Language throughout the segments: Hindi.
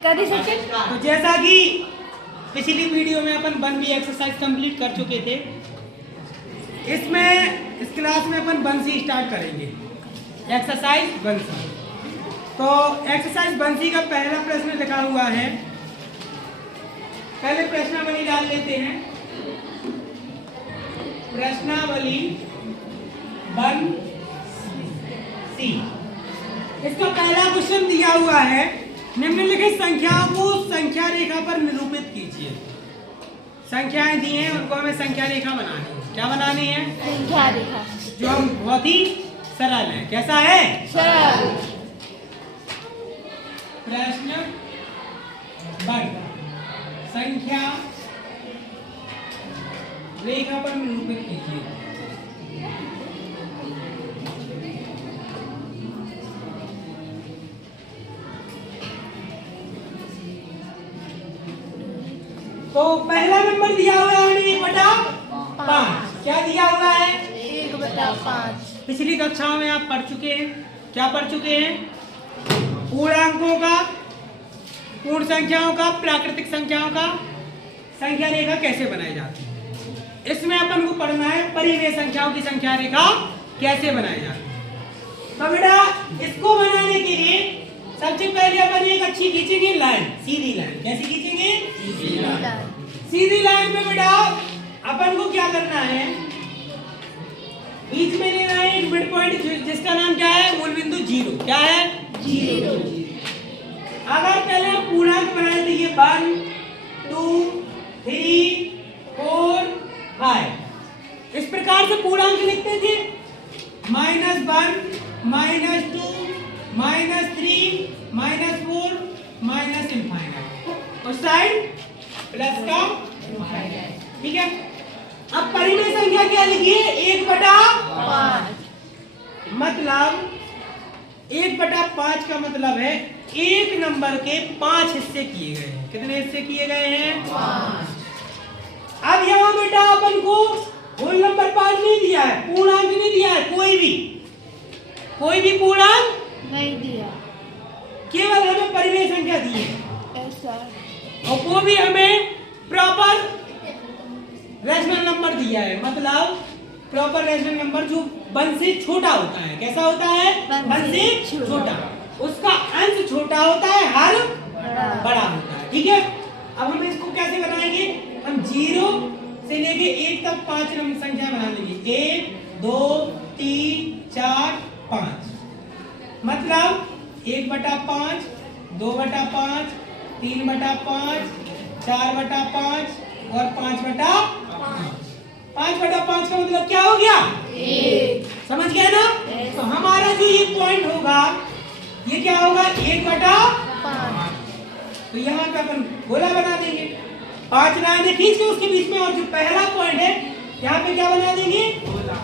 तो जैसा कि पिछली वीडियो में अपन 1B एक्सरसाइज कंप्लीट कर चुके थे, इसमें इस क्लास में अपन 1 से स्टार्ट करेंगे। एक्सरसाइज 1 से। तो एक्सरसाइज 1 का पहला प्रश्न लिखा हुआ है। पहले प्रश्नावली डाल लेते हैं। प्रश्नावली 1C। इसका पहला क्वेश्चन दिया हुआ है, निम्नलिखित संख्याओं को संख्या रेखा पर निरूपित कीजिए। संख्याएं दी हैं, उनको हमें संख्या रेखा बनानी है। क्या बनानी है? संख्या रेखा। जो हम बहुत ही सरल है। कैसा है? सरल। प्रश्न 1, संख्या रेखा पर निरूपित कीजिए। तो पहला नंबर दिया हुआ है 1/5। क्या दिया हुआ है? 1/5। पिछली कक्षाओं में आप पढ़ चुके हैं। क्या पढ़ चुके हैं? पूर्णांकों का, पूर्ण संख्याओं का, प्राकृतिक संख्याओं का संख्या रेखा कैसे बनाई जाती है। इसमें अपन को पढ़ना है परिमेय संख्याओं की संख्या रेखा कैसे बनाई जाती है। तो बेटा इसको बनाने के लिए सबसे पहले अपन एक अच्छी खींचेंगे लाइन, सीधी लाइन। कैसी खींचेंगे? सीधी लाइन पे बेटा अपन को क्या करना है, बीच में लेना है एक मिड पॉइंट जिसका नाम क्या है? मूल बिंदु 0। क्या है? 0। अगर पहले हम पूर्णांक बनाए तो ये 1 2 3 4 5 इस प्रकार से पूर्णांक लिखते थे। -1 -2 -3 -4 -∞ उस साइड प्लस का ठीक है। अब परिमेय संख्या क्या लिखिए? 1/5। मतलब 1/5 का मतलब है एक नंबर के 5 हिस्से किए गए हैं। कितने हिस्से किए गए हैं? 5। अब यहाँ बेटा अपन को होल नंबर 5 नहीं दिया है, पूर्णांक नहीं दिया है, कोई भी पूर्णांक नहीं दिया, केवल हमें परिमेय संख्या दी है। ऐसा। और वो भी हमें प्रॉपर रैशनल नंबर दिया है। मतलब प्रॉपर रैशनल नंबर जो 1 से छोटा होता है। कैसा होता है? 1 से छोटा। उसका अंश छोटा होता है, हर बड़ा होता है। ठीक है। अब हम इसको कैसे बनाएंगे? हम 0 से लेके 1 तक 5 नंबर संख्या बना लेंगे। 1 2 3 4 5। मतलब 1/5 2/5 3/5 4/5 और 5/5। 5/5 का मतलब क्या हो गया? 1। समझ गया ना? तो हमारा जो ये पॉइंट होगा ये क्या होगा? 1/5। तो यहाँ पे अपन गोला बना देंगे। 5 लाइनें खींच के उसके बीच में, और जो पहला पॉइंट है यहाँ पे क्या बना देंगे? गोला।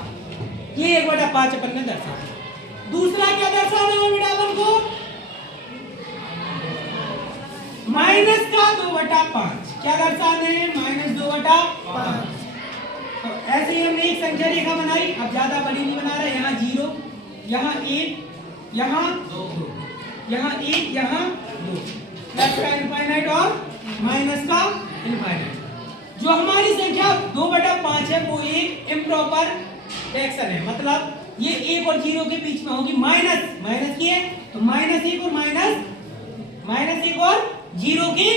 ये 1/5 अपन ने दर्शाया। दूसरा क्या दर्शाना है बेटा अपन को? माइनस का 2/5। क्या दर्शाने हैं? -2/5। तो ऐसे ही हमने एक संख्या रेखा बनाई। अब ज्यादा बड़ी नहीं बना रहे। यहाँ 0, यहाँ 1, यहाँ 2, यहाँ 1, यहाँ 2। प्लस का इनफाइनाइट और माइनस का इनफाइनाइट। जो हमारी संख्या 2/5 है वो एक इम्प्रॉपर फ्रैक्शन है। मतलब ये 1 और 0 के बीच में होगी। माइनस की है तो -1 और 0 के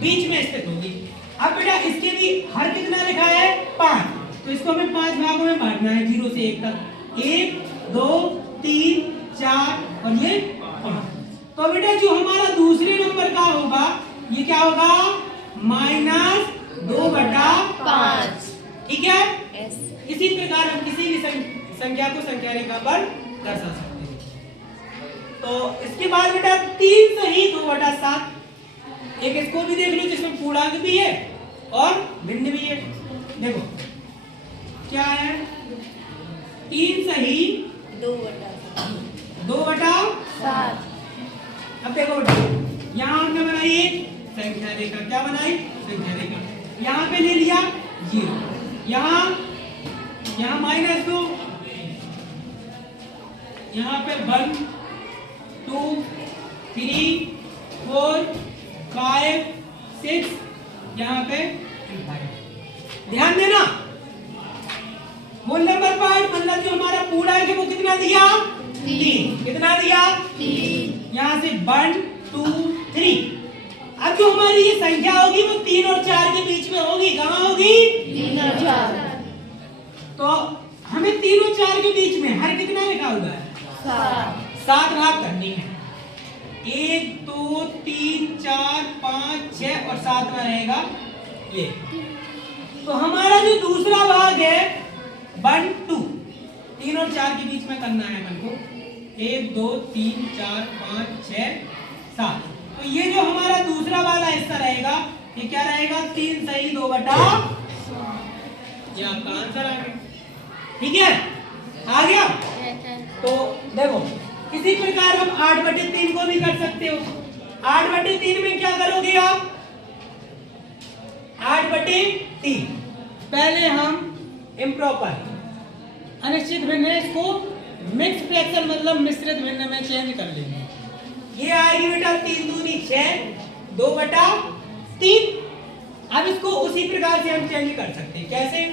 बीच में स्थित होगी। अब बेटा इसके भी हर कितना लिखा है? 5। तो इसको हमें 5 भागों में बांटना है 0 से 1 तक। 1 2 3 4 और ये 5। तो बेटा जो हमारा दूसरे नंबर का होगा ये क्या होगा? -2/5। ठीक है। इसी प्रकार हम किसी भी संख्या को संख्या रेखा पर दर्शा सकते हैं। तो इसके बाद बेटा 3 सही 2/7। एक इसको भी देख लो जिसमें पूर्णांक भी है और भिन्न भी है। देखो क्या है? 3 सही 2/7। अब देखो बेटा यहाँ हमने बनाई एक संख्या रेखा। क्या बनाई? संख्या रेखा। यहाँ पे ले लिया 0, यहाँ -2, यहाँ पे 1 2 3 4 5 6 यहाँ पे 5। ध्यान देना, होल नंबर पार्ट मतलब जो हमारा पूरा है कि वो कितना दिया 3। कितना दिया 3। यहाँ से 1 2 3। अब जो हमारी ये संख्या होगी वो 3 और 4 के बीच में होगी। कहाँ होगी 3 और 4। तो हमें 3 और 4 के बीच में हर कितना लिखा हुआ है 7 भाग करनी है। 1 2 3 4 5 6 और 7 में रहेगा ये। तो हमारा जो दूसरा भाग है 1 2 3 और 4 के बीच में करना है अपन को। 1 2 3 4 5 6 7। तो ये जो हमारा दूसरा वाला हिस्सा रहेगा ये क्या रहेगा 3 सही 2 बटा। ये आपका आंसर आ गया। ठीक है, आ गया। तो देखो इसी प्रकार हम 8/3 को भी कर सकते हो। 8/3 में क्या करोगे आप 8/3 पहले हम इम्प्रॉपर अनिश्चित भिन्न है इसको मिक्स फ्रैक्शन मतलब मिश्रित भिन्न में चेंज कर लेंगे। ये आएगी बेटा 3 दूनी 6 2/3। अब इसको उसी प्रकार से हम चेंज कर सकते हैं। कैसे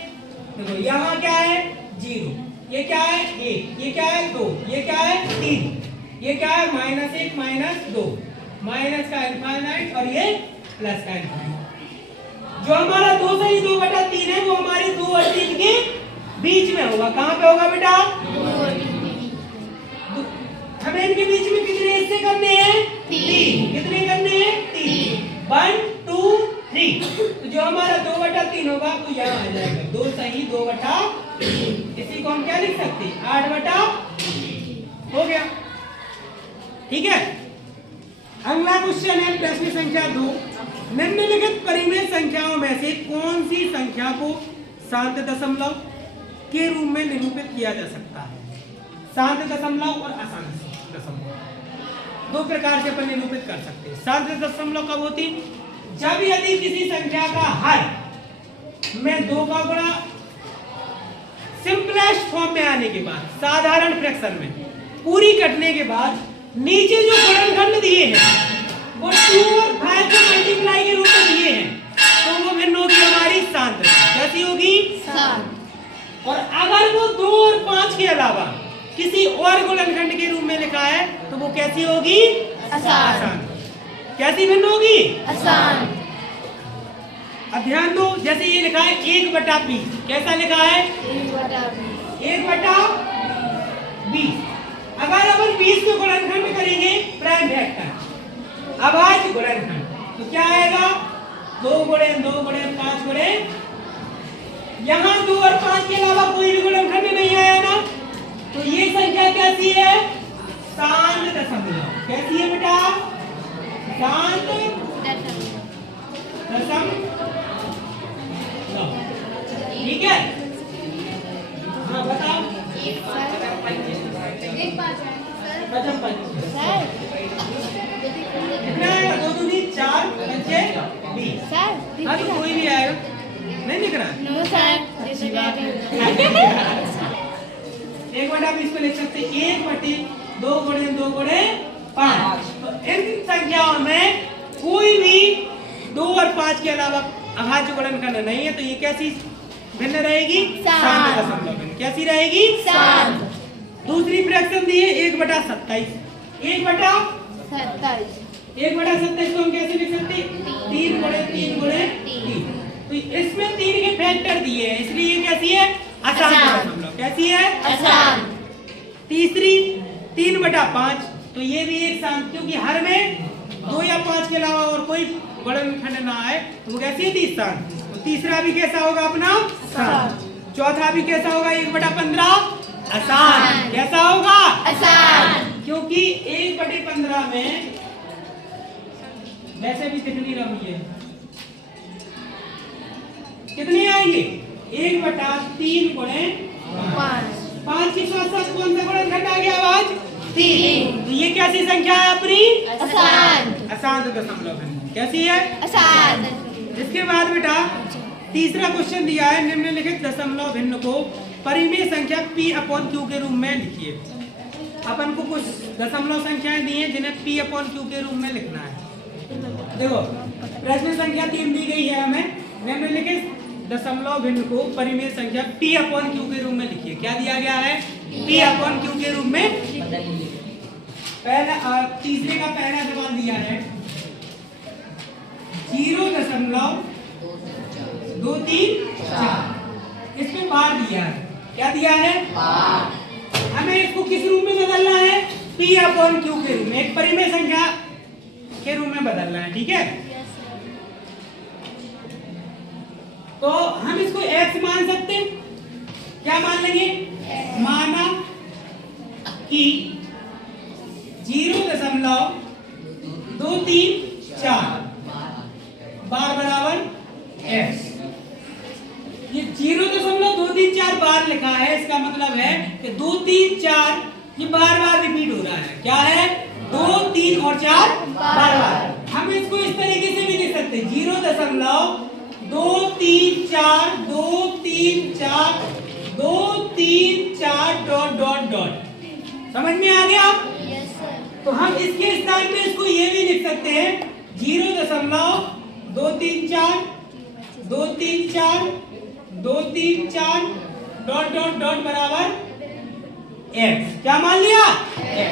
देखो यहाँ क्या है 0, ये क्या है 1, ये क्या है 2, ये क्या है 3, ये क्या है -1 -2 माइनस का इनफाइनाइट और ये प्लस का इनफाइनाइट। जो हमारा 2 सही 2/3 है वो हमारे 2 और 3 के बीच में होगा। कहाँ पे होगा बेटा हमें इनके बीच में कितने हिस्से करने हैं 3। कितने करने हैं 3। 1 2 3। तो जो हमारा 2/3 होगा तो यहाँ आ जाएगा 2 सही 2/3। इसी को हम क्या लिख सकते हैं 8/3 हो गया। ठीक है, अगला क्वेश्चन है प्रश्न संख्या 2। निम्नलिखित परिमेय संख्याओं में से कौन सी संख्या को शांत दशमलव के रूप में निरूपित किया जा सकता है। शांत दशमलव और अशांत दशमलव 2 प्रकार से अपन निरूपित कर सकते हैं। शांत दशमलव कब होती जब यदि किसी संख्या का हर में 2 का गुणा सिंपलेस्ट फॉर्म में आने के बाद साधारण फ्रैक्शन में पूरी कटने के बाद नीचे जो गुणनखंड दिए हैं वो 2 और 5 को मल्टीप्लाई के रूप में दिए हैं तो वो भिन्न होगी हमारी शांत। कैसी होगी शांत। और अगर वो 2 और 5 के अलावा किसी और गुणनखंड के रूप में लिखा है तो वो कैसी होगी अशांत। कैसी भिन्न होगी अशांत। अब ध्यान दो जैसे ये लिखा है 1/20। कैसा लिखा है 1/20। अगर अपन 20 को गुणनखंड करेंगे प्राइम वेक्टर अभाज्य गुणनखंड तो क्या आएगा 2 गुणे 2 गुणे 5 गुणे। यहाँ 2 और 5 के अलावा कोई भी गुणनखंड नहीं आया ना तो ये संख्या कैसी है शांत दशमलव। कैसी है बेटा शांत दशमलव। ठीक है, हाँ बताओ। कितना आएगा 2 दूनी 4 5 20। हाँ तो कोई भी आएगा नहीं लिख रहा 1/20 को लिख सकते 1/2 गुणे 2 गुणे 5। तो इन संख्याओं में कोई भी 2 और 5 के अलावा अभाज्य गुणनखंड नहीं है तो ये कैसी भिन्न रहेगी शांत दशमलव भिन्न। कैसी रहेगी शांत। दूसरी फ्रैक्शन दी है 1/27। 1/27 को हम कैसे लिख सकते 3 गुणे 3 गुणे 3। तो इसमें 3 के फैक्टर दिए हैं इसलिए ये कैसी है अशांत दशमलव। कैसी है अशांत। तीसरी 3/5 तो ये भी एक शांत क्योंकि हर में 2 या 5 के अलावा और कोई गुणनखंड ना आए तो वो कैसी है शांत। तो तीसरा भी कैसा होगा अपना शांत। चौथा भी कैसा होगा 1/15 अशांत। कैसा होगा अशांत क्योंकि 1/15 में वैसे भी कितनी रही है कितनी आएंगे 1/3 गुणे 5 के साथ साथ कौन सा गुणनखंड आ गया आवाज 3। तो ये कैसी संख्या है अपनी अशांत। अशांत दशमलव भिन्न। कैसी है अशांत। इसके बाद बेटा तीसरा क्वेश्चन दिया है निम्नलिखित दशमलव भिन्न को परिमेय संख्या p/q के रूप में लिखिए। अपन को कुछ दशमलव संख्याएं दी हैं जिन्हें p/q के रूप में लिखना है। देखो प्रश्न संख्या 3 दी गई है हमें, निम्नलिखित दशमलव भिन्न को परिमेय संख्या p अपॉन q के रूप में लिखिए। क्या दिया गया है? p अपॉन q के रूप में। पहला तीसरे का पहला सवाल दिया है 0.234, इसमें बार दिया है। क्या दिया है? हमें इसको किस रूप में बदलना है? p अपॉन q के रूप में, एक परिमेय संख्या के रूप में बदलना है। ठीक है, तो हम इसको x मान सकते हैं। क्या मान लेंगे? माना कि 0.234 बार बराबर x। ये 0.234 बार लिखा है, इसका मतलब है कि 2 3 4 ये बार बार रिपीट हो रहा है। क्या है? 2 3 और 4 बार बार। हम इसको इस तरीके से भी लिख सकते हैं 0.234 2 3 4 2 3 4 डॉट डॉट डॉट। समझ में आ गया? तो हम इसके स्थान पे इसको ये भी लिख सकते हैं 0.234 2 3 4 2 3 4 डॉट डॉट डॉट बराबर x। क्या मान लिया? x।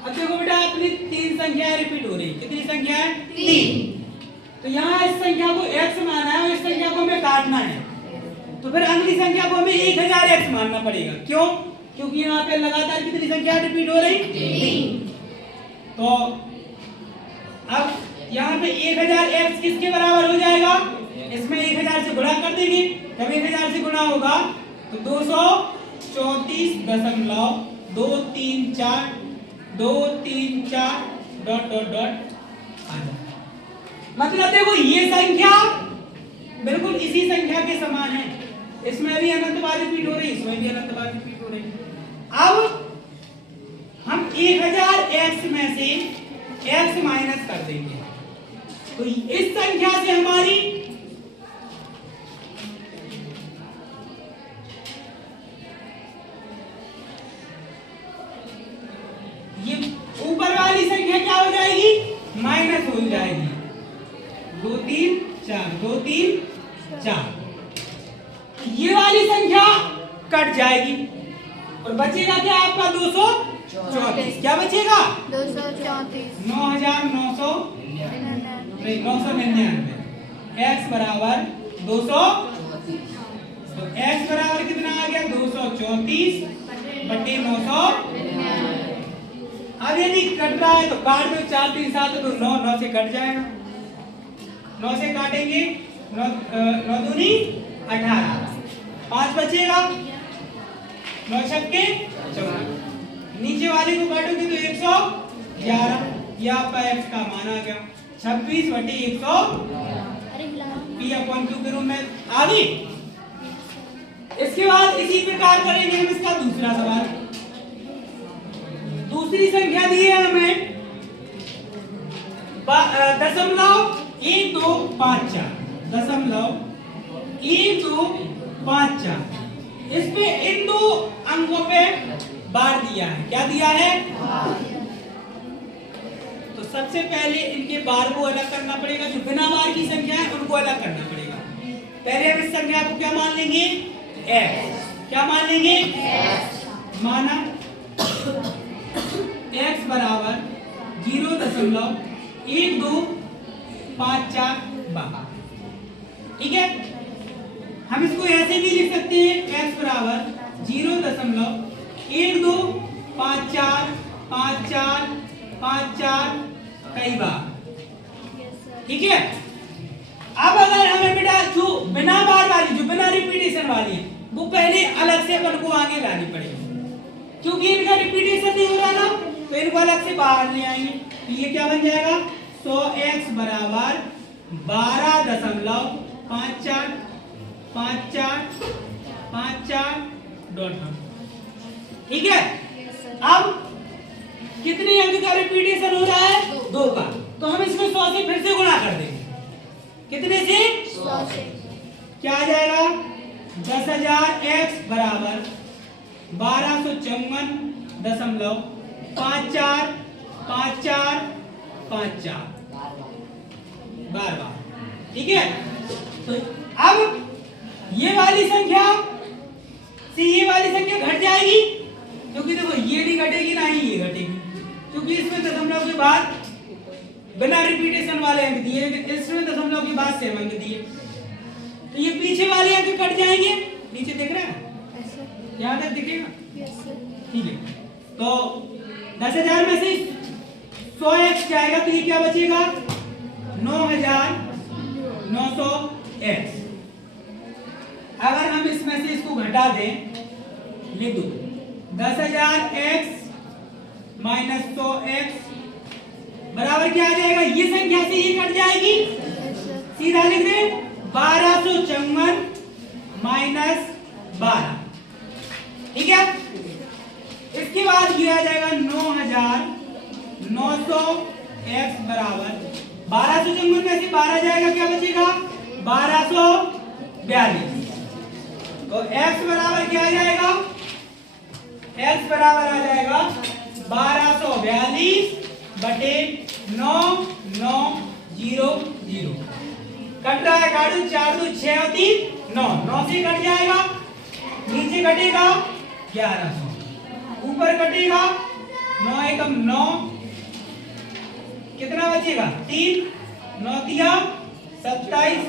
अब देखो बेटा अपनी 3 संख्याएं रिपीट हो रही। कितनी संख्या है? 3। तो यहाँ इस संख्या को x माना है और इस संख्या को हमें काटना है, तो फिर अगली संख्या को हमें 1000x मानना पड़ेगा। क्यों? क्योंकि यहाँ पे लगातार कितनी संख्या रिपीट हो रही? 3। तो अब यहाँ पे 1000x किसके बराबर हो जाएगा? इसमें 1000 से गुणा कर देंगे। जब 1000 से गुणा होगा तो 234.234 डॉट डॉट डॉट आ जाएगा। मतलब देखो ये संख्या बिल्कुल इसी संख्या के समान है। इसमें भी अनंत बार रिपीट हो रही, इसमें भी अनंत बार रिपीट हो रही। अब हम 1000x में से x माइनस कर देंगे, तो इस संख्या से हमारी ये ऊपर वाली संख्या क्या हो जाएगी? माइनस हो जाएगी। 2 3 4 2 3 4 ये वाली संख्या कट जाएगी और बचेगा क्या आपका? 234। क्या बचेगा? 9,999 x बराबर 200। तो x बराबर कितना आ गया? 234/999। अब यदि कट रहा है तो काट दो। 4 3 7 तो 9 9 से कट जाएगा। 9 से काटेंगे 9 9 दूनी 18, 5 बचेगा। 9 छक्के 14। नीचे वाले को काटोगे तो 111। यह आपका x का मान आ गया 26/100 p अपॉन q के रूप में आ गई। इसके बाद इसी प्रकार करेंगे हम इसका दूसरा सवाल। दूसरी संख्या दी है हमें 0.1254। इस पे इन दो अंकों पे बार दिया है। क्या दिया है? तो सबसे पहले इनके बार को अलग करना पड़ेगा। जो बिना बार की संख्या है उनको अलग करना पड़ेगा। पहले हम इस संख्या को क्या मान लेंगे? x। क्या मान लेंगे? माना x बराबर 0.1254। ठीक है, हम इसको ऐसे भी लिख सकते हैं x बराबर 0.125454 कई बार। ठीक है, अब अगर हमें बेटा जो बिना बार वाली, जो बिना रिपीटेशन वाली है, वो पहले अलग से अपन को आगे लानी पड़ेगी। क्योंकि इनका रिपीटेशन नहीं हो रहा ना, तो इनको अलग से बाहर ले आएंगे। तो ये क्या बन जाएगा? 100x बराबर 12.5454 डॉट। ठीक है, अब कितने अंक का रिपीटेशन हो रहा है? 2 का। तो हम इसको 100 से फिर से गुणा कर देंगे। कितने से? 100 से। क्या आ जाएगा? 10,000x बराबर 1254.5454। बार बार, ठीक है। तो अब ये वाली संख्या से ये वाली संख्या घट जाएगी, क्योंकि देखो ये नहीं घटेगी ना ही ये घटेगी, क्योंकि इसमें दशमलव के बाद बिना रिपीटेशन वाले अंक दिए, इसमें दशमलव के बाद सेम अंक दिए, तो ये पीछे वाले अंक कट जाएंगे। नीचे दिख रहा है, यहाँ तक दिखेगा, ठीक है। तो 10,000 में से 100x जाएगा तो ये क्या बचेगा, 9,900x। अगर हम इसमें से इसको घटा दें, लिख दो 10,000x माइनस 100x बराबर क्या आ जाएगा, ये संख्या से ये कट जाएगी, सीधा लिख दे 1254 माइनस 12, ठीक है। इसके बाद किया जाएगा 9,900x बराबर 1254 में से 12 जाएगा, क्या बचेगा 1242। तो x बराबर क्या आ जाएगा, x बराबर आ जाएगा 1242 बटे 9,900। कट रहा है, काटू 4 2 6 और 3 9, 9 से कट जाएगा, नीचे कटेगा 1100, ऊपर कटेगा 9 एकम 9, कितना बचेगा 3, 9 तिया 27,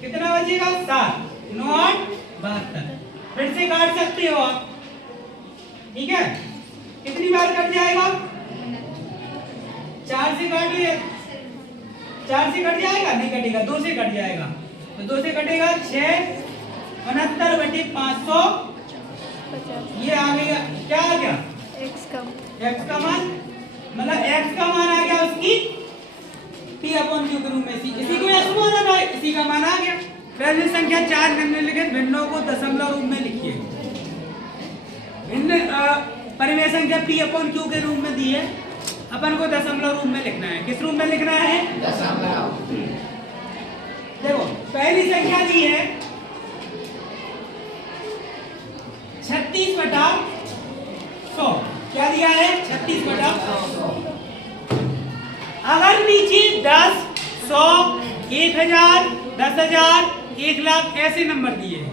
कितना बचेगा 7, 9 8 72। फिर से काट सकते हो आप, ठीक है। कितनी बार कट जाएगा, 4 से काट लिया, 4 से कट जाएगा, नहीं कटेगा, 2 से कट जाएगा, तो 2 से कटेगा 6 69 बटे 500, ये आ गया, क्या आ गया x का मान, मतलब x का मान आ गया उसकी p/q के रूप में, इसी को x माना था, इसी का मान आ गया। पहली संख्या 4 निम्नलिखित भिन्नों को दशमलव रूप में लिखिए। भिन्न परिमेय संख्या p/q के रूप में दी है, अपन को दशमलव रूप में लिखना है। किस रूप में लिखना है, दशमलव। देखो पहली संख्या दी है 36/100, क्या दिया है 36/100। अगर नीचे 10, 100, 1000, 10,000, 1,00,000 ऐसे नंबर दिए हैं,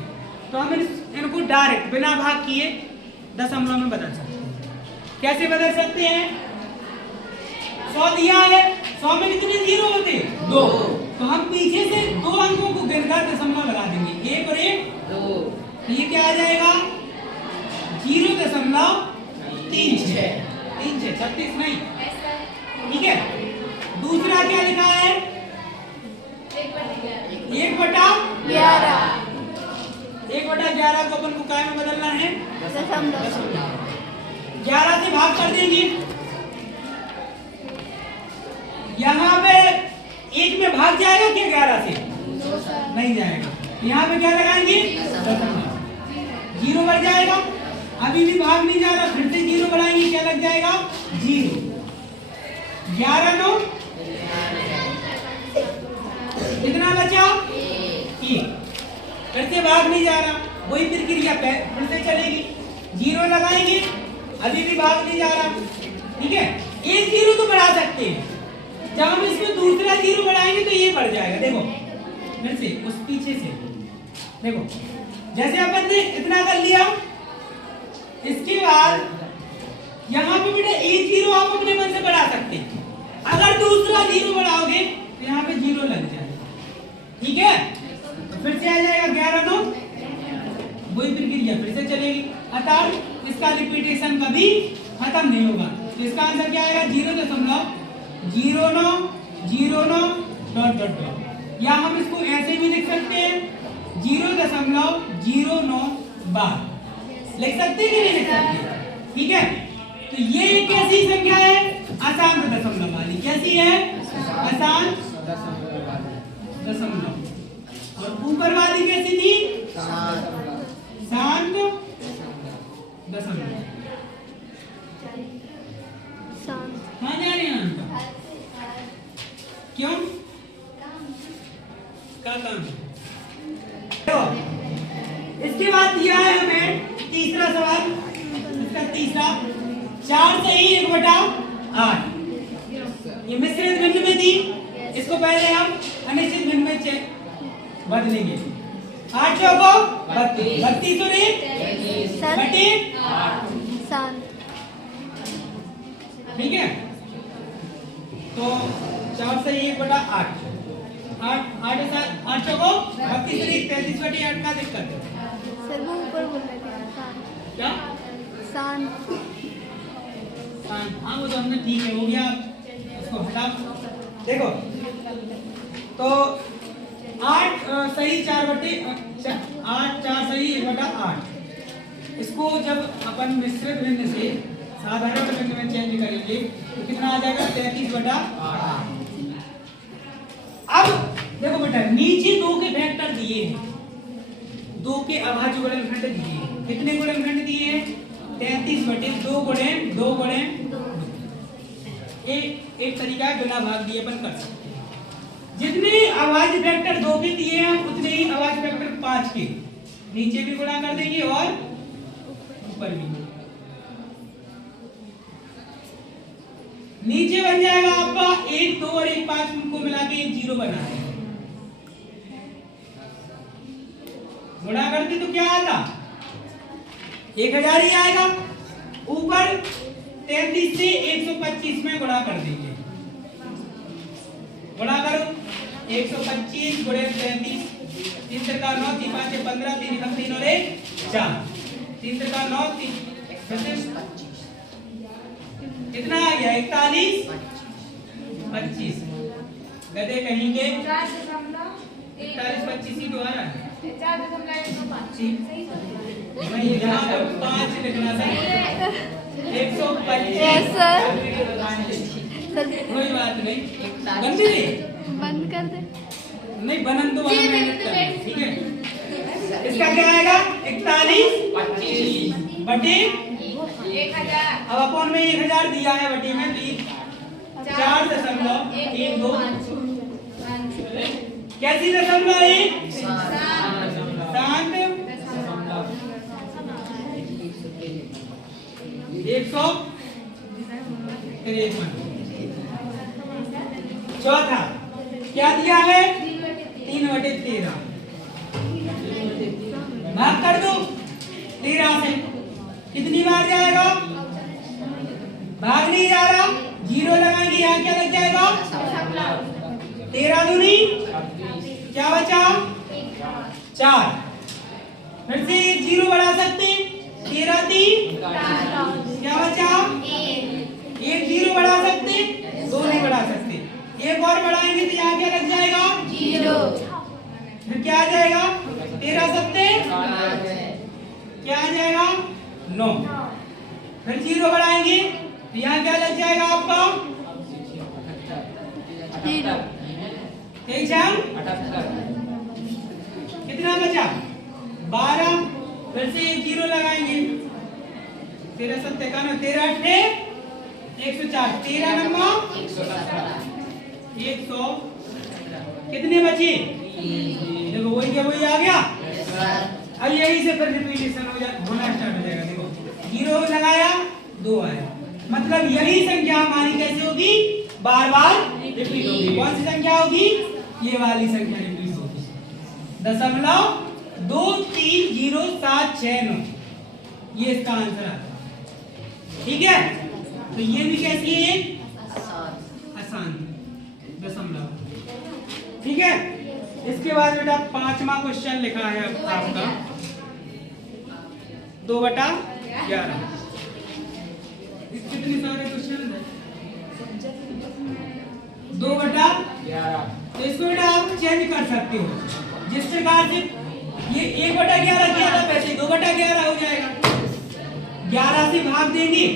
तो हम इनको डायरेक्ट बिना भाग किए दशमलव में बदल सकते हैं। कैसे बदल सकते हैं, 100 दिया है, 100 में कितने जीरो होते, 2, तो हम पीछे से 2 अंकों को गिनकर दशमलव लगा देंगे, 1 और 1 2, तो ये क्या आ जाएगा 0.36, 36 नहीं, ठीक है। दूसरा क्या लिखा है 1/11 को अपन को काय में बदलना है, 11 से भाग कर देंगे, यहाँ पे 1 में भाग जाएगा क्या 11 से, नहीं जाएगा, यहाँ पे क्या लगाएंगे 0 बढ़ जाएगा, अभी भी भाग नहीं जा रहा, फिर से 0 बढ़ाएंगे, क्या लग जाएगा 0, 11 9, कितना बचा 1, फिर से भाग नहीं जा रहा, वही प्रक्रिया फिर से चलेगी, 0 लगाएंगे, अभी भी भाग नहीं जा रहा, ठीक है। 1 0 तो बढ़ा सकते हैं, जब हम इसमें दूसरा 0 बढ़ाएंगे तो ये बढ़ जाएगा, देखो फिर से उस पीछे से देखो, जैसे अपन ने इतना कर लिया, इसके बाद यहाँ पे बेटा 1 0 आप अपने मन से बढ़ा सकते हैं, अगर दूसरा 0 बढ़ाओगे तो यहाँ पे 0 लग जाएगा, ठीक है। तो फिर से आ जाएगा 11 9, वही प्रक्रिया फिर से चलेगी, अतः इसका रिपीटेशन कभी खत्म नहीं होगा। तो इसका आंसर क्या आएगा 0.09 या हम इसको ऐसे भी लिख सकते हैं 0.09 लिख सकते हैं कि नहीं लिख सकते, ठीक है। तो ये कैसी संख्या है, अशांत दशमलव वाली, कैसी है अशांत दशमलव, और ऊपर वाली कैसी थी शांत दशमलव। कहाँ जा रहे हैं आप, क्यों क्या काम है। इसके बाद दिया है हमें तीसरा सवाल, इसका तीसरा 4 से ही 1/8, ये मिश्रित भिन्न में थी, इसको पहले हम अनिश्चित भिन्न में बदलेंगे। 8 चौको 32, 32 और 1 सर 38, 7 ठीक है। तो 4 से 1/8, 8 चौको 32 और 1 33/8 का दिक्कत है सर वो ऊपर बोल रहे थे क्या? 7 हाँ वो तो हमने ठीक है हो गया, इसको हटा। देखो तो 8 सही 8 4 सही 1/8। इसको जब अपन मिश्रित भिन्न से साधारण भिन्न में चेंज करेंगे तो कितना आ जाएगा? 33/8। अब देखो बेटा नीचे 2 के फैक्टर दिए हैं, 2 के अभाज्य गुणनखंड दिए हैं। कितने गुणनखंड दिए हैं? 33/2 गुणन 2 गुणन एक तरीका बिना भाग दिए अपन कर सकते हैं। जितने अभाज्य फैक्टर 2 के दिए हैं उतने ही अभाज्य फैक्टर 5 के नीचे भी गुणा कर देंगे और ऊपर भी। नीचे बन जाएगा आपका 1 2 और 1 5 को मिला के 1 0 बना है। गुणा करते तो क्या आता? 1000 ही आएगा। ऊपर 33 से 125 में गुणा कर देंगे। गुणा करो 125 गुणे 33, 3 का 9 3 5 15 3 का 3 और 1 4, 3 का 9 3 कितना आ गया? 41 25। गधे कहेंगे 41 25 ही तो आ रहा है। नहीं यहाँ पर 5 लिखना था। 125 कोई बात नहीं, बंद भी बंद कर दे। नहीं बनन तो वहाँ मेहनत करनी, ठीक है। इसका क्या आएगा? 41 25 बटे 1000। अब अपन में 1000 दिया है बटे में 4.12 कैसी दशमलव 1 153। चौथा क्या दिया है? 3/13 भाग कर दो 13 से। कितनी बार जाएगा? भाग नहीं जा रहा, 0 लगाएंगे यहाँ क्या लग जाएगा? 13 दूनी क्या बचा? 4। फिर से 0 बढ़ा सकते, 13 3 क्या बचा? 1 0 बढ़ा सकते, 2 नहीं बढ़ा सकते। एक और बढ़ाएंगे तो यहाँ क्या लग जाएगा? 0। फिर क्या आ जाएगा? 13 7 क्या आ जाएगा? 9। फिर 0 बढ़ाएंगे तो यहाँ क्या लग जाएगा आपका? 78। कितना बचा? 12। फिर से 1 0 लगाएंगे, 13 7 का 13 8 104, 13 नंबर 100। कितने बचे? देखो वही क्या वही आ गया। अब यही से फिर रिपीटेशन होना स्टार्ट हो जाएगा। देखो 0 लगाया 2 आया, मतलब यही संख्या हमारी कैसे होगी? बार बार रिपीट होगी। कौन सी संख्या होगी? ये वाली संख्या रिपीट होगी। 0.230769 ये इसका आंसर आता है, ठीक है। तो ये भी कैसी है? आसान दशमलव, ठीक है। इसके बाद बेटा 5वां क्वेश्चन लिखा है आपका 2/11। कितने सारे क्वेश्चन है? 2/11। तो इसको बेटा आप चेंज कर सकते हो जिस प्रकार से ये 1/11 किया था, वैसे 2/11 हो जाएगा। 11 से भाग देंगे,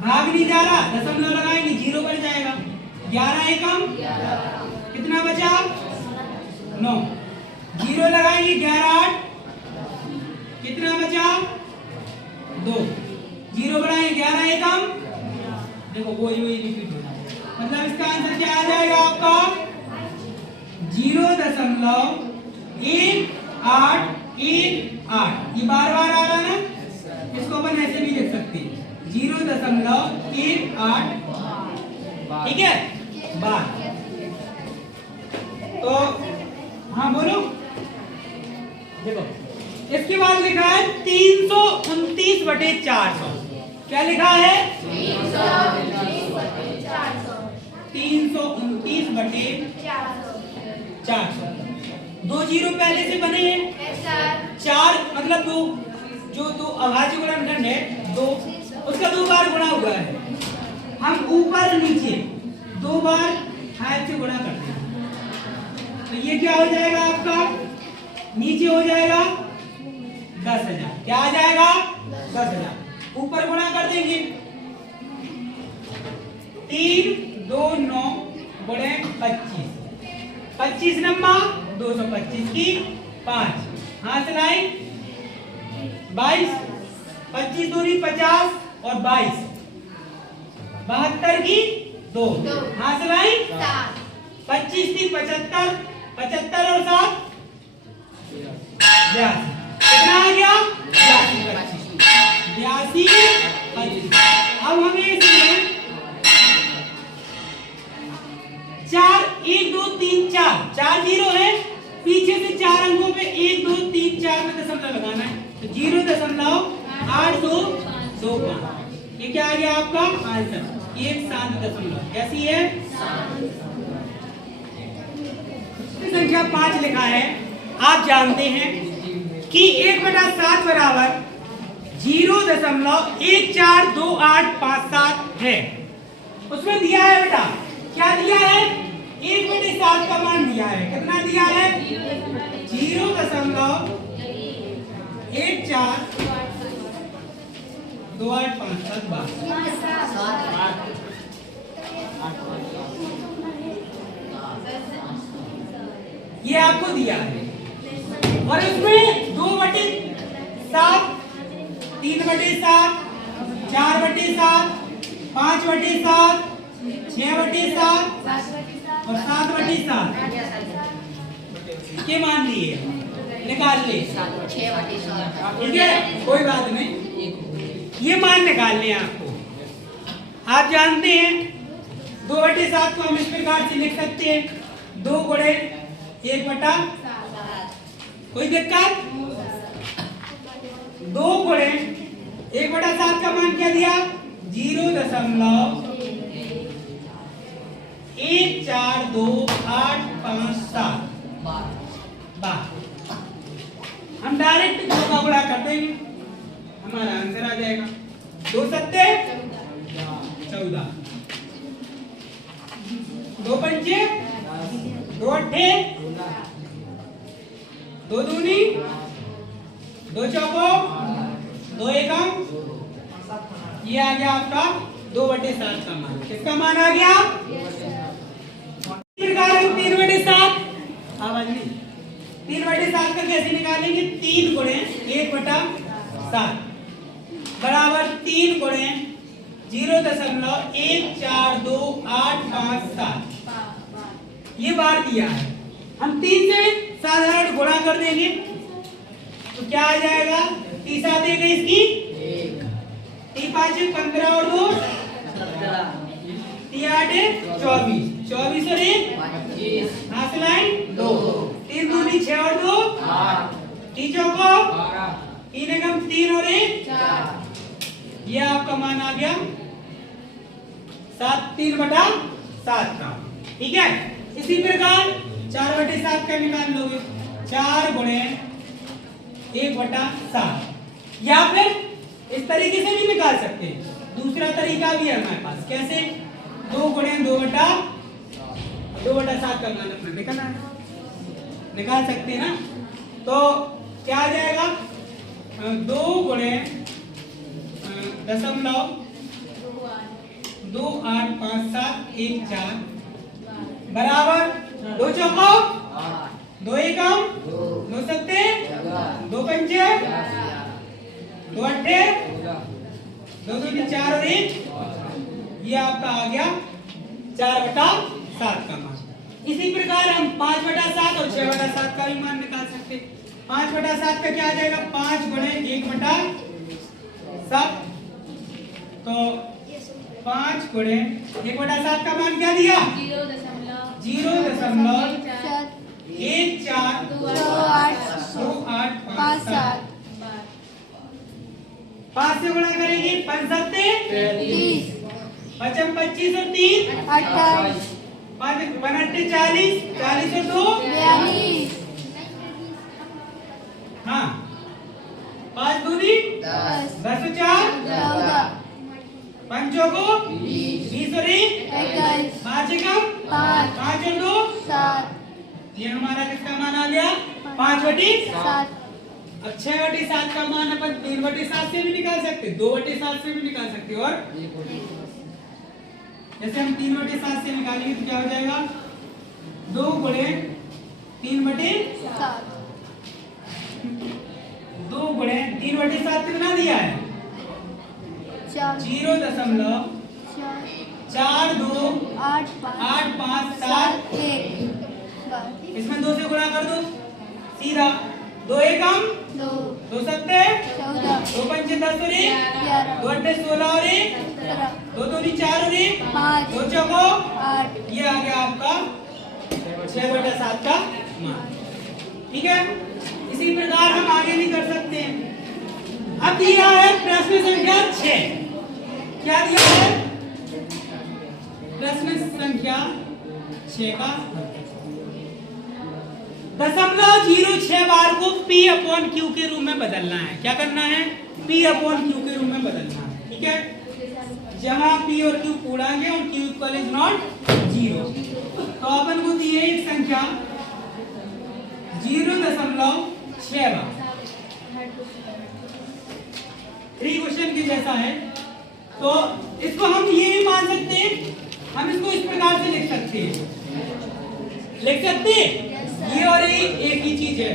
भाग नहीं जा रहा, दशमलव लगाएंगे 0 बढ़ जाएगा। 11 एकम कितना बचा? 9। 0 लगाएंगे 11 8 कितना बचा? 2। 0 बढ़ाएंगे 11 एकम, देखो वही रिपीट हो जाएगा। मतलब इसका आंसर क्या आ जाएगा आपका? 0.1818। ये बार बार आ रहा है ना, इसको अपन ऐसे भी लिख सकते हैं 0.18, ठीक है। बार हाँ बोलो। देखो इसके बाद लिखा है 329/400। क्या लिखा है? 329/400। 2 जीरो पहले से बने हैं। 4 मतलब 2, जो 2 अभाज्य गुणनखंड है 2, उसका 2 बार गुणा हुआ है। हम ऊपर नीचे 2 बार 5 से गुणा करते हैं, तो ये क्या हो जाएगा आपका? नीचे हो जाएगा 10,000। क्या आ जाएगा? 10,000। ऊपर गुणा कर देंगे। 3 2 9 गुणे 25। 25 नंबा 225 की 5 हाथ लाई 22। 25 दूनी 50 और 22 72 की 2 हाथ लाई 25 थी 75। 75 और 7 82। कितना आ गया? 82 25। अब हमें इसमें 4 1 2 3 4 जीरो है, पीछे से 4 अंकों पे 1 2 3 4 में दशमलव लगाना है, तो 0.8225। ये क्या आ गया आपका आंसर? ये 7 दशमलव। कैसी है? संख्या 5 लिखा है। आप जानते हैं कि 1/7 बराबर 0.142857 है। उसमें दिया है बेटा, क्या दिया है? 1/7 का मान दिया है। कितना दिया है? 0.142857। ये आपको दिया है, और इसमें 2/7, 3/7, 4/7, 5/7, 6/7 और 7/7 के मान लिए, निकाल ले। ठीक है, कोई बात नहीं, ये मान निकालने हैं आपको। आप जानते हैं 2/7 को हम इस प्रकार से लिख सकते हैं 2 गुणे 1/7। कोई दिक्कत? 2 गुणे 1/7 का मान क्या दिया? 0.142857। हम डायरेक्ट 2 का गुणा कर देंगे, हमारा आंसर आ जाएगा। 2 सत्ते 14, 2 पंचे 2 अट्ठे 2 दूनी 2 चौको 2 एकम। ये आ गया आपका 2/7 का मान। किसका मान आ गया? 3/7। आवाज नहीं। 3/7 का कैसे निकालेंगे? 3 गुणे 1/7 बराबर 3 गुणे 0.142857। ये बार दिया है, हम 3 से साधारण गुणा कर देंगे, तो क्या आ जाएगा? 30 देगा इसकी 3 5 15 और 2 3 8 24, 24 और 1 हाथ लाइन 2, 3 दूनी 6 और 2 3 चौको 3 एकम 3 और 1 4। ये आपका मान आ गया 3/7 का। ठीक है, इसी प्रकार 4/7 का निकाल लोगे, 4 गुणे 1/7, या फिर इस तरीके से भी निकाल सकते हैं। दूसरा तरीका भी है हमारे पास। कैसे? 2 गुणे 2/7 का मान अपना निकाल सकते हैं ना। तो क्या आ जाएगा? 2 गुणे 0.285714 बराबर 2 चौको 2 एकम 2 सत्ते 2 पंचे 2 अट्ठे 2 दूनी 4 और 1। ये आपका आ गया 4/7 का मान। इसी प्रकार हम 5/7 और 6/7 का भी मान निकाल सकते हैं। 5/7 का क्या आ जाएगा? 5 गुणे 1/7। तो 5 गुणे 1/7 का मान क्या दिया? 0.142857। 1 4 2 8 2 8 5 5 7 7 5 से गुणा करेंगे 5 सत्ते 30 पचम 25 और 3 28 5 बनट्टे 40 40 और 2 42 हाँ 5 दूनी 10 10 और 4 14 पंचों को 20 और 1 21 5 एकम 5 5 और 2 7 ये हमारा किसका मान आ गया 5/7 7 अब 6/7 का मान अपन 3/7 से भी निकाल सकते 2/7 से भी निकाल सकते और जैसे हम 3/7 से निकालेंगे तो क्या हो जाएगा 2 गुणे 3/7 7 2 गुणे 3/7 कितना दिया है 4 0.42 8 8 5 7 1 इसमें 2 से गुणा कर दो सीधा 2 एकम 2 2 सत्ते 14 2 पंचे 10 और 1 11 2 अट्ठे 16 और 1 17 2 दूनी 4 और 1 5 2 चौको 8 ये आ गया आपका 6/7 का मान ठीक है इसी प्रकार हम आगे भी कर सकते हैं अब दिया है प्रश्न संख्या 6 क्या दिया है प्रश्न संख्या 6 का 0.06 बार को P/Q के रूप में बदलना है क्या करना है P/Q के रूप में बदलना है ठीक है जहां P और Q पूर्णांक है और Q इक्वल इज नॉट 0 तो अपन को दी है एक संख्या 0.6 बार 3 क्वेश्चन की जैसा है तो इसको हम ये भी मान सकते हैं हम इसको इस प्रकार से लिख सकते हैं ये और ये एक ही चीज है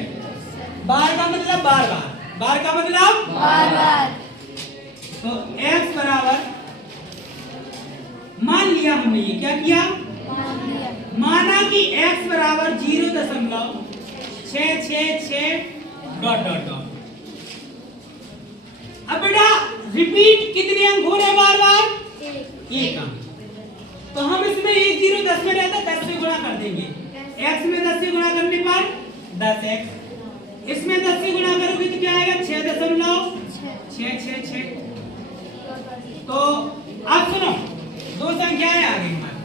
बार का मतलब बार का मतलब बार तो x बराबर मान लिया हमने ये क्या किया माना कि x बराबर 0.666 डॉट डॉट डॉट अब बेटा रिपीट कितने अंक हो रहे बार बार एक अंक तो हम इसमें 1 0 10 में रहता 10 से गुणा कर देंगे x में 10 से गुणा करने पर 10x इसमें 10 से गुणा करोगे तो क्या आएगा 6.666 तो अब सुनो दो संख्याएं आ गई हमारी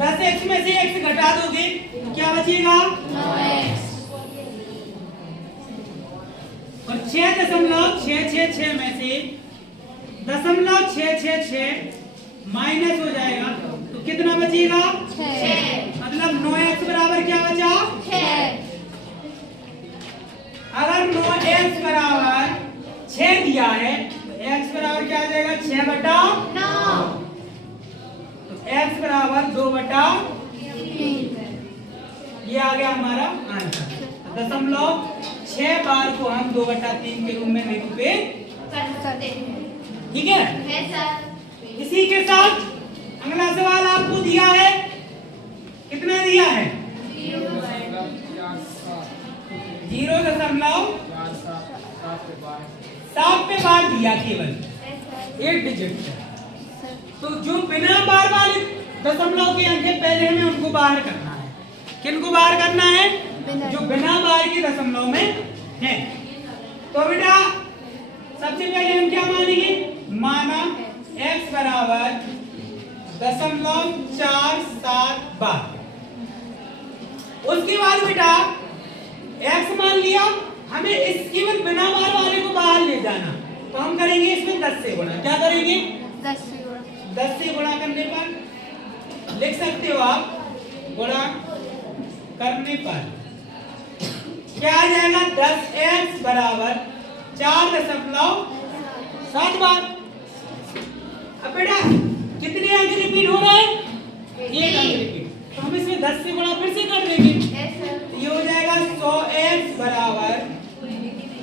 10x में से x घटा दोगे तो क्या बचेगा 9x और 6.666 में से 0.666 माइनस हो जाएगा तो कितना बचेगा 6 मतलब 9x बराबर क्या बचा 6 अगर 9x बराबर 6 दिया है तो x बराबर क्या आ जाएगा 6/9 तो x बराबर 2/3 ये आ गया हमारा आंसर 0.6 बार को हम 2/3 के रूप में निरूपित कर सकते हैं ठीक है सर इसी के साथ अगला सवाल आपको दिया है कितना दिया है 0.7 पे बार दिया केवल एक डिजिट तो जो बिना बार वाले दशमलव के अंक है पहले हमें उनको बाहर करना है किनको बाहर करना है जो बिना बार के दशमलव में है तो बेटा सबसे पहले हम क्या मानेंगे माना x बराबर 0.47 बार उसके बाद बेटा x मान लिया हमें इस केवल बिना बार वाले को बाहर ले जाना तो हम करेंगे इसमें 10 से गुणा क्या करेंगे 10 से गुणा करने पर लिख सकते हो आप गुणा करने पर क्या आ जाएगा 10x बराबर 4.7 बार अब बेटा कितने अंक रिपीट हो रहे हैं एक अंक रिपीट तो हम इसमें 10 से गुणा फिर से कर देंगे ये हो जाएगा 100x बराबर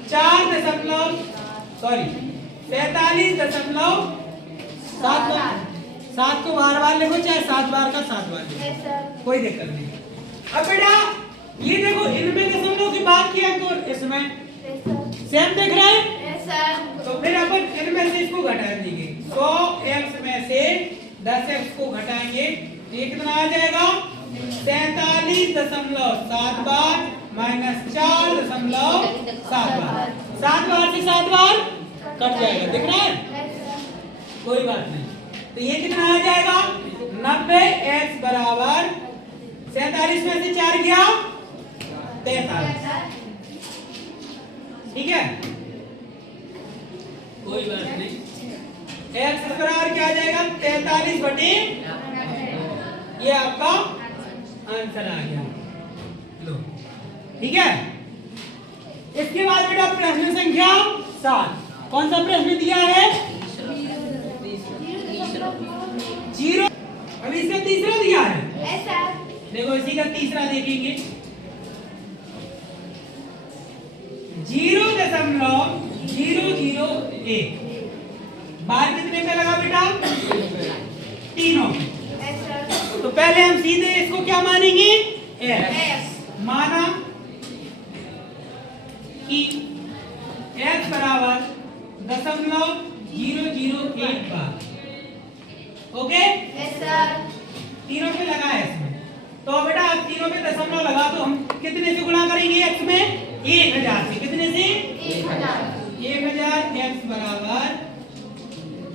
47.7 7 को बार बार लिखो चाहे 7 बार का 7 बार लिखो कोई दिक्कत नहीं अब बेटा ये देखो इनमें दशमलव की बात किया तो इसमें सेम दिख रहा है तो फिर अपन इनमें से इसको घटा देंगे 100x में से 10x को घटाएंगे तो ये कितना आ जाएगा 47.7 बार माइनस 4.7 बार। 7 बार से 7 बार कट जाएगा, दिख रहा है? कोई बात नहीं। तो ये कितना आ जाएगा? 90x बराबर 47 में से 4 गया 43। ठीक है, कोई बात नहीं। x बराबर क्या आ जाएगा? 43 बटे, ये आपका आंसर आ गया। लो, ठीक है। इसके बाद बेटा प्रश्न संख्या 7। कौन सा प्रश्न दिया है? 0। अभी इसका तीसरा दिया है। देखो इसी का तीसरा देखेंगे। 0.001 बार कितने पे लगा बेटा? तीनों। तो पहले हम सीधे इसको क्या मानेंगे? x। माना कि x बराबर 0.001 बार। ओके, तीनों पे लगा है इसमें। तो बेटा आप तीनों पे दशमलव लगा, तो हम कितने से गुणा करेंगे x में? 1000 से। कितने से? 1000 x बराबर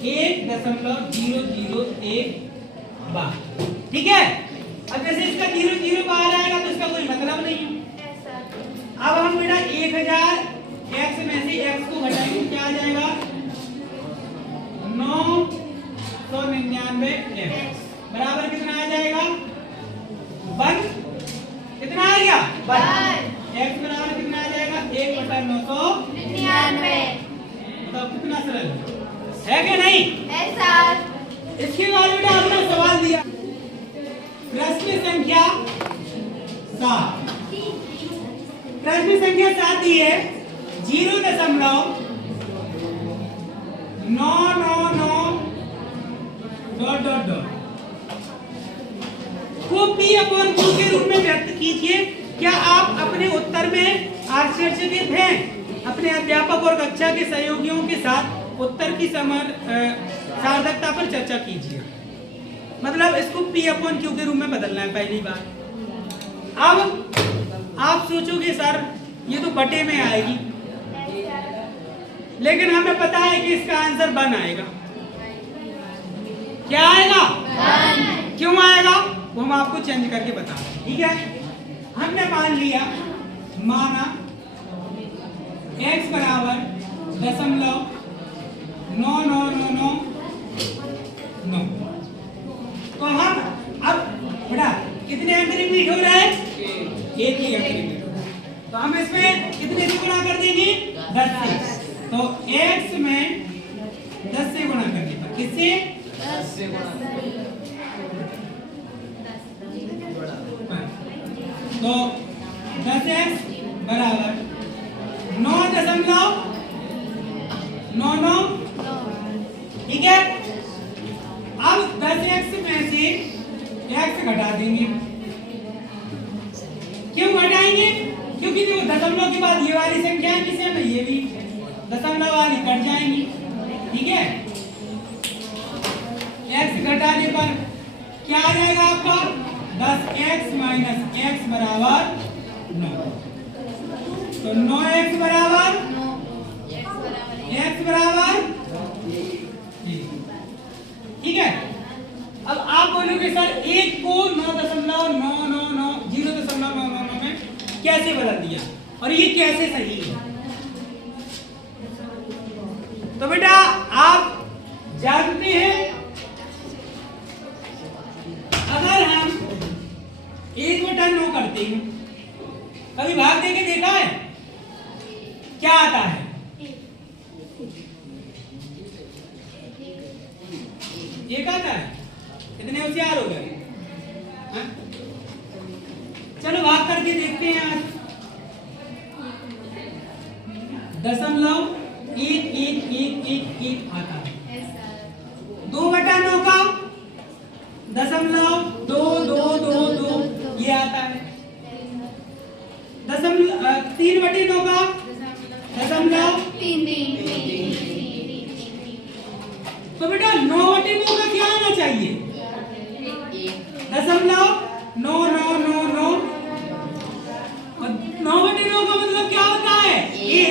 1.001 बार। ठीक है। अब जैसे इसका 0 बाहर आएगा तो इसका कोई मतलब नहीं है। अब हम बेटा 1000 x में से x को घटाएंगे, क्या आ जाएगा? 999 x बराबर कितना आ जाएगा? 1। कितना आ गया? 1। x बराबर कितना आ जाएगा? 1/999। तो कितना सरल है कि नहीं? इसके बाद बेटा आपने सवाल दिया प्रश्न संख्या 7। प्रश्न संख्या 7 दी है 0.999 ... को P/Q के रूप में व्यक्त कीजिए। क्या आप अपने उत्तर में आश्चर्यचकित हैं? अपने अध्यापक और कक्षा के सहयोगियों के साथ उत्तर की सार्थकता पर चर्चा कीजिए। मतलब इसको P/Q के रूप में बदलना है पहली बार। अब आप सोचोगे सर ये तो बटे में आएगी, लेकिन हमें पता है कि इसका आंसर 1 आएगा। क्या आएगा? 1। क्यों आएगा वो हम आपको चेंज करके बता रहे हैं। ठीक है, हमने मान लिया, माना x बराबर 0.99999। तो हम अब बेटा कितने अंक रिपीट हो रहे हैं? एक ही अंक रिपीट हो रहा है। तो हम इसमें कितने से गुणा कर देंगे? 10 से। तो x में 10 से गुणा करने पर किससे? 10 से गुणा। तो 10x बराबर 9.99। ठीक है, अब 10x में से x घटा देंगे। क्यों घटाएंगे? क्योंकि देखो दशमलव के बाद ये वाली संख्या है किसी में, ये भी दशमलव वाली कट जाएंगी। ठीक है, x घटाने पर क्या आ जाएगा आपका? 10x माइनस x बराबर 9। तो 9x बराबर x बराबर। ठीक है, अब आप बोलोगे सर 1 को 0.999 में कैसे बदल दिया और ये कैसे सही है? तो बेटा आप जानते हैं अगर हम 1/9 करते हैं, कभी भाग देके देखा है क्या आता है? एक आता है। कितने होशियार हो गए? चलो भाग करके देखते हैं आज। 0.1111 आता है। 2/9 का 0.2222 ये आता है। 3/9 का 0.33। तो बेटा 9/9 का क्या आना चाहिए? 0.999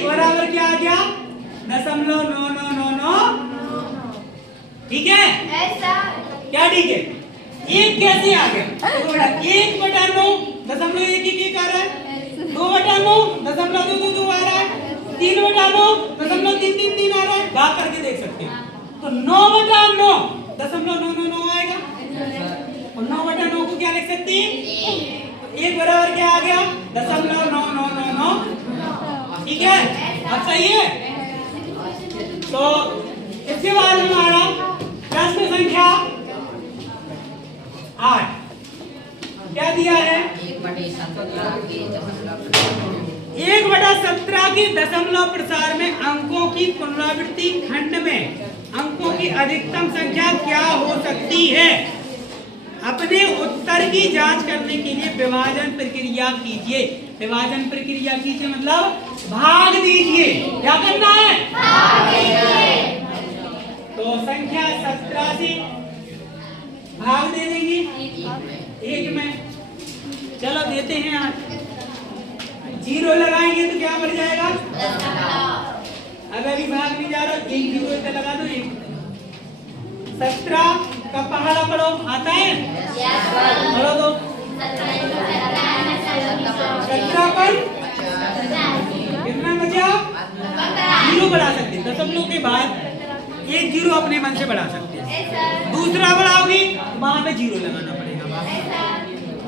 बराबर क्या आ गया 0.9999। ठीक है क्या ठीक है? एक कैसे आ गया? तो बेटा 1/9 0.11 आ रहा है, 2/9 0.222 आ रहा है, 3/9 0.333 आ रहा है। भाग करके देख सकते हैं तो 9/9 0.999 आएगा और 9/9 को क्या लिख सकते हैं? एक बराबर क्या आ गया 0.9999। ठीक है अब सही है। तो इसके बाद हमारा प्रश्न संख्या 8 क्या दिया है? 1/17 के दशमलव प्रसार में अंकों की पुनरावृत्ति खंड में अंकों की अधिकतम संख्या क्या हो सकती है? अपने उत्तर की जांच करने के लिए विभाजन प्रक्रिया कीजिए। विभाजन प्रक्रिया कीजिए मतलब भाग दीजिए। क्या करना है? तो संख्या 17 से भाग दे देंगे एक में। चलो देते हैं आज 0 लगाएंगे तो क्या बढ़ जाएगा? अगर अभी भाग नहीं जा रहा 1 0 इधर लगा दो। 17 का पहाड़ा पढ़ो आता है पढ़ो दो 17 पर कितना बचा? 0 बढ़ा सकते हैं दशमलव के बाद 1 0 अपने मन से बढ़ा सकते हैं। दूसरा बढ़ाओगे तो वहां पे 0 लगाना पड़ेगा।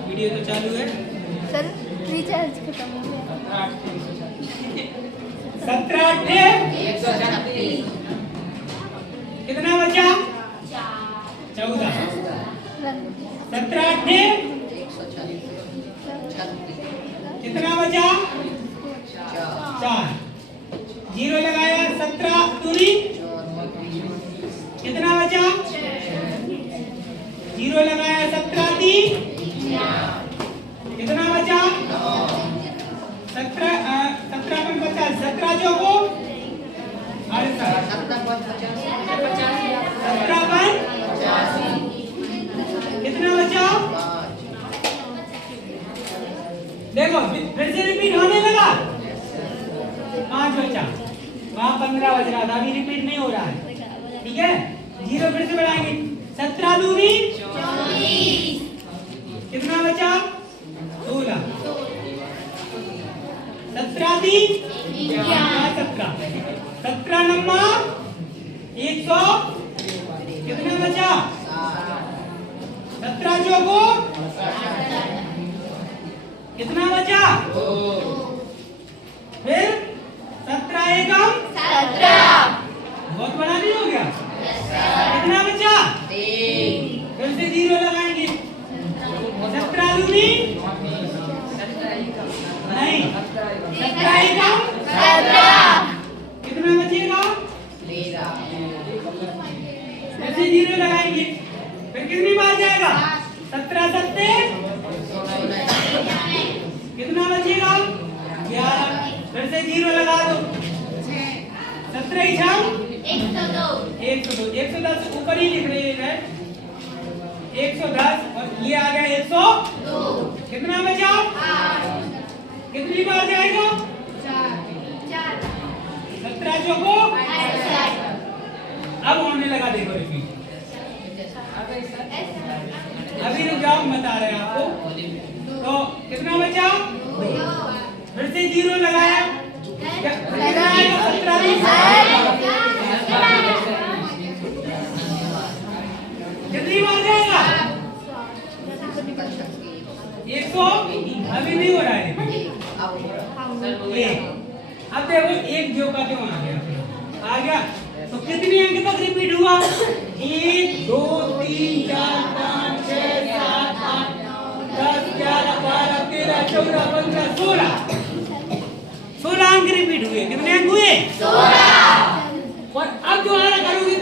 वीडियो तो चालू है सर रिचार्ज खत्म हो गया। 17 8 कितना बचा? 14। 17 8 कितना बचा? 4। 0 लगाया 17 दूरी कितना बचा? 0 लगाया 17 3 कितना बचा? 17 पर 50 17 चौको 17 पर कितना बचा? देखो फिर से रिपीट होने लगा 5 बचा वहां 15 बज रहा था अभी रिपीट नहीं हो रहा है। ठीक है 0 फिर से बढ़ाएंगे 17 दूनी 24 कितना बचा? 16 17 3 17 नंबर 100 कितना बचा? 17 चौको कितना बचा? फिर 17 एकम 17 बहुत बड़ा नहीं हो गया? कितना बचा? 3 फिर से 0 लगाएंगे 17 दूनी नहीं 17 एकम 17 कितना बचेगा? 13 फिर से 0 लगाएंगे फिर कितनी बार जाएगा? 17 सत्ते कितना बचेगा? 11 फिर से 0 लगा दो 17 ही 102 110 ऊपर ही लिख रहे हैं 110 और ये आ गया 102 कितना बचा? 8 कितनी बार जाएगा? 4 17 चौको अब होने लगा देखो रिपीट। अभी रुक जाओ बता रहे हैं आपको। तो कितना बचा? 2 फिर से 0 लगाया कितनी बार जाएगा? 100 अभी नहीं हो रहा है। अब देखो 1 जो का क्यों आ गया तो कितने अंक तक रिपीट हुआ? 1 2 3 4 5 6 7 8 10 11 12 13 14 15 16 अंक रिपीट हुए। कितने अंक हुए? 16। और अब दोबारा करोगे